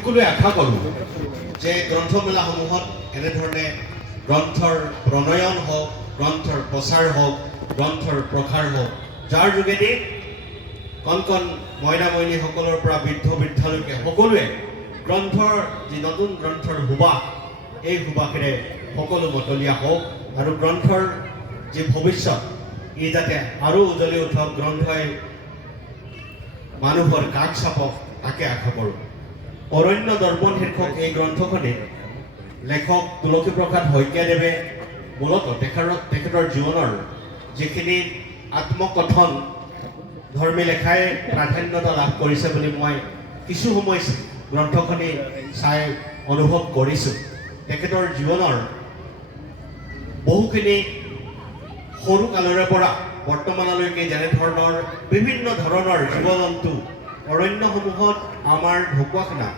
সকলোৱে আশা কৰোঁ যে গ্ৰন্থমেলাসমূহত এনেধৰণে গ্ৰন্থৰ প্ৰণয়ন হওক, গ্ৰন্থৰ প্ৰচাৰ হওক, গ্ৰন্থৰ প্ৰসাৰ হওক, যাৰ যোগেদি কণ কণ মইনা মইনীসকলৰ পৰা বৃদ্ধ বৃদ্ধালৈকে সকলোৱে গ্ৰন্থৰ যি নতুন গ্ৰন্থৰ সুবাস, এই সুবাসেৰে সকলো মতলীয়া হওক আৰু গ্ৰন্থৰ যি ভৱিষ্যত ই যাতে আৰু উজ্বলি উঠক, গ্ৰন্থই মানুহৰ কাষ চাপক, তাকে আশা কৰোঁ। অৰণ্য দৰ্পণ শীৰ্ষক এই গ্ৰন্থখনে লেখক তুলসীপ্ৰসাদ শইকীয়াদেৱে মূলতঃ তেখেতৰ জীৱনৰ যিখিনি আত্মকথন ধৰ্মী লেখাই প্ৰাধান্যতা লাভ কৰিছে বুলি মই কিছু সময় গ্ৰন্থখনি চাই অনুভৱ কৰিছোঁ। তেখেতৰ জীৱনৰ বহুখিনি সৰু কালৰে পৰা বৰ্তমানলৈকে যেনেধৰণৰ বিভিন্ন ধৰণৰ জীৱ জন্তু অৰণ্যসমূহত আমাৰ ঢকুৱাখানা